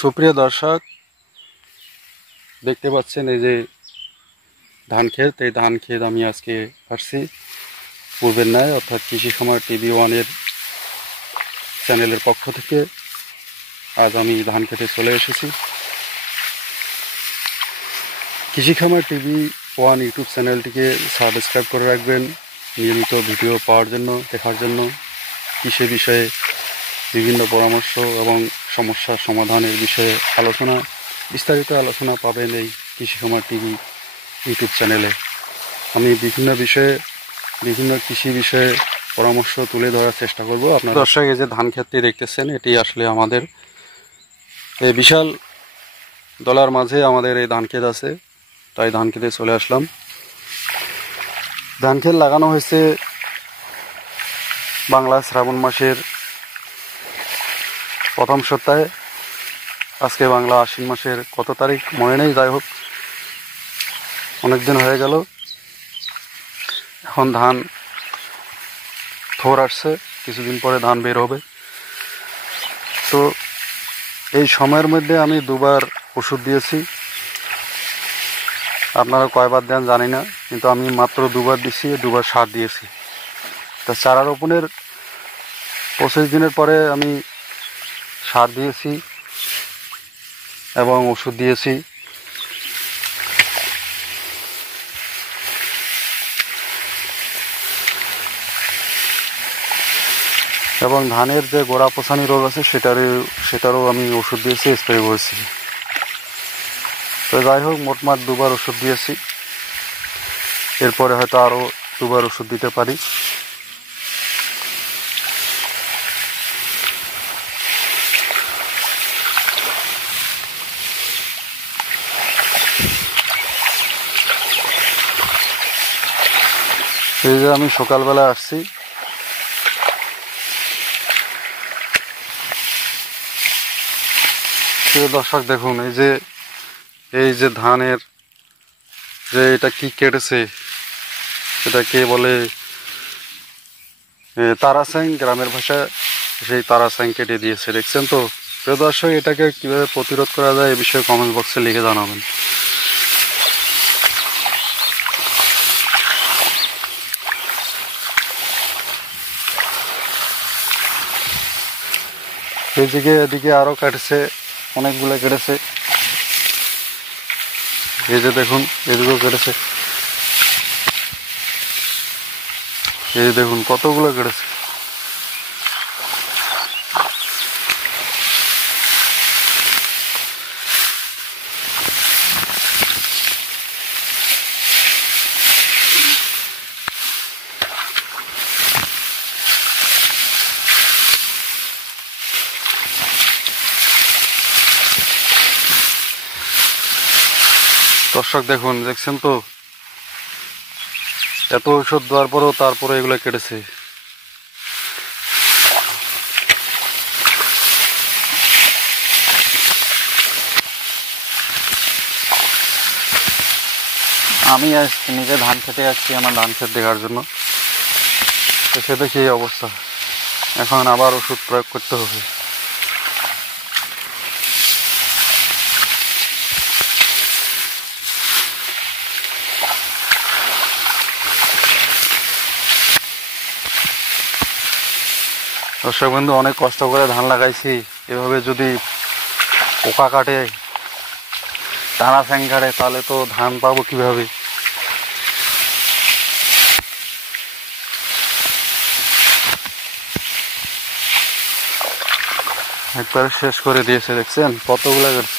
সুপ্রিয় দর্শক, দেখতে পাচ্ছেন এই যে ধান ক্ষেত। এই ধান ক্ষেত আমি আজকে আসছি পূর্বের ন্যায়, অর্থাৎ কৃষি খামার টিভি ওয়ানের চ্যানেলের পক্ষ থেকে আজ আমি ধান খেতে চলে এসেছি। কৃষি খামার টিভি ওয়ান ইউটিউব চ্যানেলটিকে সাবস্ক্রাইব করে রাখবেন নিয়মিত ভিডিও পাওয়ার জন্য, দেখার জন্য। কৃষি বিষয়ে বিভিন্ন পরামর্শ এবং সমস্যার সমাধানের বিষয়ে বিস্তারিত আলোচনা পাবেন এই কৃষি খামার টিভি ইউটিউব চ্যানেলে। আমি বিভিন্ন কৃষি বিষয়ে পরামর্শ তুলে ধরার চেষ্টা করব। আপনার দর্শক, এই যে ধান ক্ষেতটি দেখতেছেন, এটি আসলে আমাদের এই বিশাল দলার মাঝে আমাদের এই ধান ক্ষেত আছে, তাই ধান ক্ষেতে চলে আসলাম। ধান ক্ষেত লাগানো হয়েছে বাংলা শ্রাবণ মাসের প্রথম সপ্তাহে। আজকে বাংলা আশ্বিন মাসের কত তারিখ মনে নেই, যাই হোক অনেকদিন হয়ে গেল। এখন ধান থোর আসছে, কিছুদিন পরে ধান বের হবে। তো এই সময়ের মধ্যে আমি দুবার ওষুধ দিয়েছি। আপনারা কয়বার দেন জানি না, কিন্তু আমি মাত্র দুবার দিছি, দুবার সার দিয়েছি। তা চারা রোপণের 25 দিনের পরে আমি সার দিয়েছি এবং ওষুধ দিয়েছি। এবং ধানের যে গোড়া পচানি রোগ আছে সেটারও আমি ওষুধ দিয়েছি, স্প্রে করেছি। তো যাই হোক, মোটমাট দুবার ওষুধ দিয়েছি। এরপরে হয়তো আরও দুবার ওষুধ দিতে পারি। এই যে আমি সকালবেলা আসছি, দর্শক দেখুন, এই যে ধানের যে এটা কি কেটেছে, এটাকে বলে তারাস্যাং, গ্রামের ভাষায় সেই তারাস্যাং কেটে দিয়েছে, দেখছেন তো। প্রিয় দর্শক, এটাকে কিভাবে প্রতিরোধ করা যায় এ বিষয়ে কমেন্ট বক্সে লিখে জানাবেন। এদিকে আরো কেটেছে, অনেকগুলো কেটেছে। এই যে দেখুন, এদিকেও কেটেছে। এই দেখুন কতগুলো কেটেছে। দর্শক দেখুন, দেখছেন তো, এত ঔষধ দেওয়ার পরেও তারপরে এগুলো কেটেছে। আমি নিজে ধান খেতে আসছি, আমার ধান ক্ষেত দেখার জন্য। এসে দেখি এই অবস্থা, এখন আবার ওষুধ প্রয়োগ করতে হবে। দর্শক বন্ধু, অনেক কষ্ট করে ধান লাগাইছি, এভাবে যদি পোকা কাটে, তারাস্যাং কাটে, তাহলে তো ধান পাবো কিভাবে? একবারে শেষ করে দিয়েছে, দেখছেন কতগুলো করছে।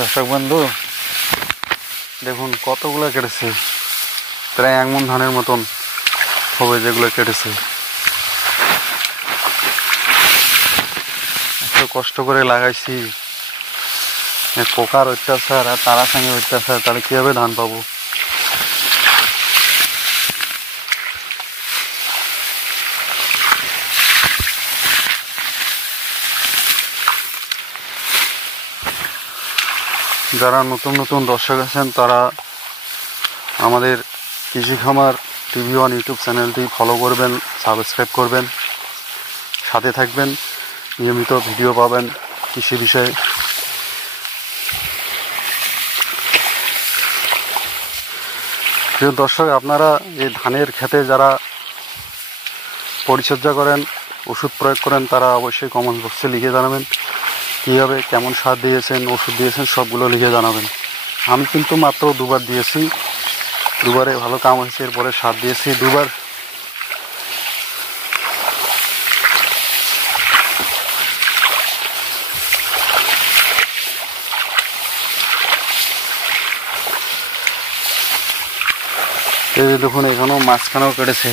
দর্শক বন্ধু, দেখুন কতগুলো কেটেছে, প্রায় 1 মণ ধানের মতন হবে যেগুলো কেটেছে। এত কষ্ট করে লাগাইছি, পোকার অত্যাচার আর তারা সঙ্গে অত্যাচার, তাহলে কিভাবে ধান পাবো? যারা নতুন নতুন দর্শক আছেন তারা আমাদের কৃষি খামার টিভি ওয়ান ইউটিউব চ্যানেলটি ফলো করবেন, সাবস্ক্রাইব করবেন, সাথে থাকবেন, নিয়মিত ভিডিও পাবেন কৃষি বিষয়ে। প্রিয় দর্শক, আপনারা এই ধানের ক্ষেতে যারা পরিচর্যা করেন, ওষুধ প্রয়োগ করেন, তারা অবশ্যই কমেন্ট বক্সে লিখে জানাবেন কীভাবে, কেমন সার দিয়েছেন, ওষুধ দিয়েছেন, সবগুলো লিখে জানাবেন। আমি কিন্তু মাত্র 2বার দিয়েছি, 2বারে ভালো কাম হয়েছে। এরপরে সার দিয়েছি 2বার। এই দেখুন এখানেও মাঝখানেও কেটেছে।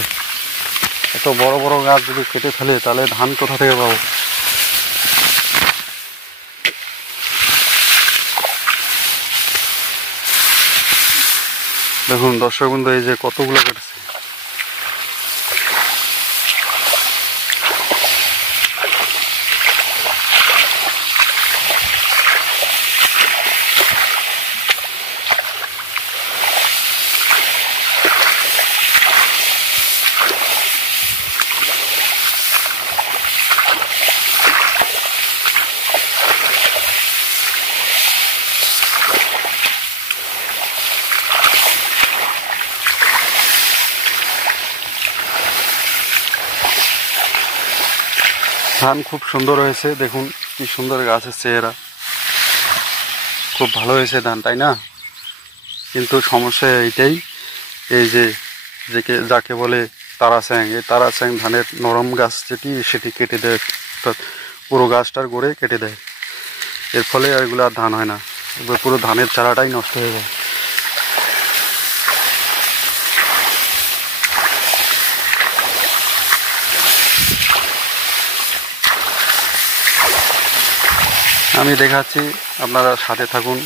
এত বড় বড় গাছ যদি কেটে ফেলে তাহলে ধান কোথা থেকে পাবো? দেখুন দর্শক বন্ধু, এই যে কতগুলো কেটেছে। ধান খুব সুন্দর হয়েছে, দেখুন কি সুন্দর গাছের চেহারা, খুব ভালো হয়েছে ধান, তাই না? কিন্তু সমস্যা এইটাই, এই যে যাকে বলে তারাস্যাং, এই তারাস্যাং ধানের নরম গাছ সেটি কেটে দেয়, অর্থাৎ পুরো গাছটার গোড়ে কেটে দেয়। এর ফলে এগুলো আর ধান হয় না, এবার পুরো ধানের চারাটাই নষ্ট হয়ে যায়। আমি দেখাচ্ছি, আপনারা সাথে থাকুন।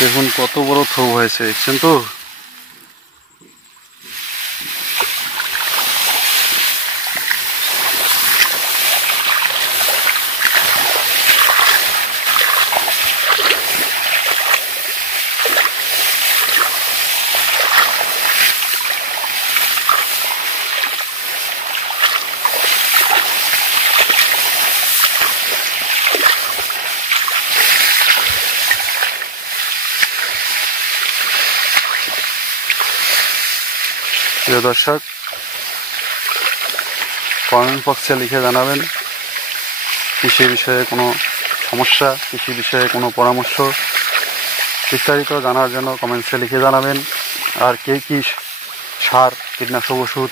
দেখুন কত বড় থোপ হয়েছে, দেখছেন তো? প্রিয় দর্শক, কমেন্ট বক্সে লিখে জানাবেন কৃষি বিষয়ে কোনো সমস্যা, কৃষি বিষয়ে কোনো পরামর্শ বিস্তারিত জানার জন্য কমেন্টসে লিখে জানাবেন। আর কে কী সার, কীটনাশক ওষুধ,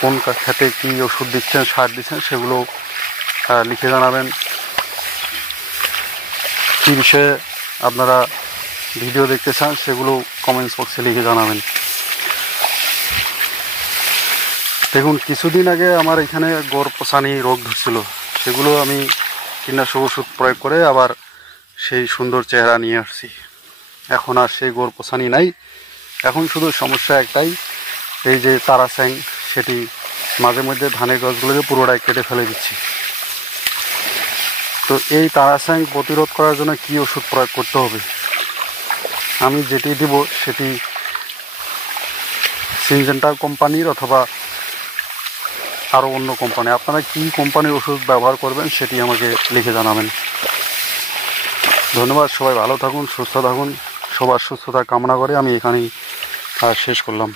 কোন ক্ষেতে কী ওষুধ দিচ্ছেন, সার দিচ্ছেন, সেগুলো লিখে জানাবেন। কী বিষয়ে আপনারা ভিডিও দেখতে চান সেগুলো কমেন্টস বক্সে লিখে জানাবেন। দেখুন কিছুদিন আগে আমার এখানে গোড় পচানি রোগ ধরছিল, সেগুলো আমি কীটনাশক ওষুধ প্রয়োগ করে আবার সেই সুন্দর চেহারা নিয়ে আসছি। এখন আর সেই গোড় পচানি নাই। এখন শুধু সমস্যা একটাই, এই যে তারাস্যাং, সেটি মাঝে মধ্যে ধানের গাছগুলোকে পুরোটাই কেটে ফেলে দিচ্ছি। তো এই তারাস্যাং প্রতিরোধ করার জন্য কী ওষুধ প্রয়োগ করতে হবে? আমি যেটি দিব সেটি সিনজেন্টা কোম্পানির অথবা আরও অন্য কোম্পানি। আপনারা কী কোম্পানির ওষুধ ব্যবহার করবেন সেটি আমাকে লিখে জানাবেন। ধন্যবাদ, সবাই ভালো থাকুন, সুস্থ থাকুন। সবার সুস্থতা কামনা করে আমি এখানেই শেষ করলাম।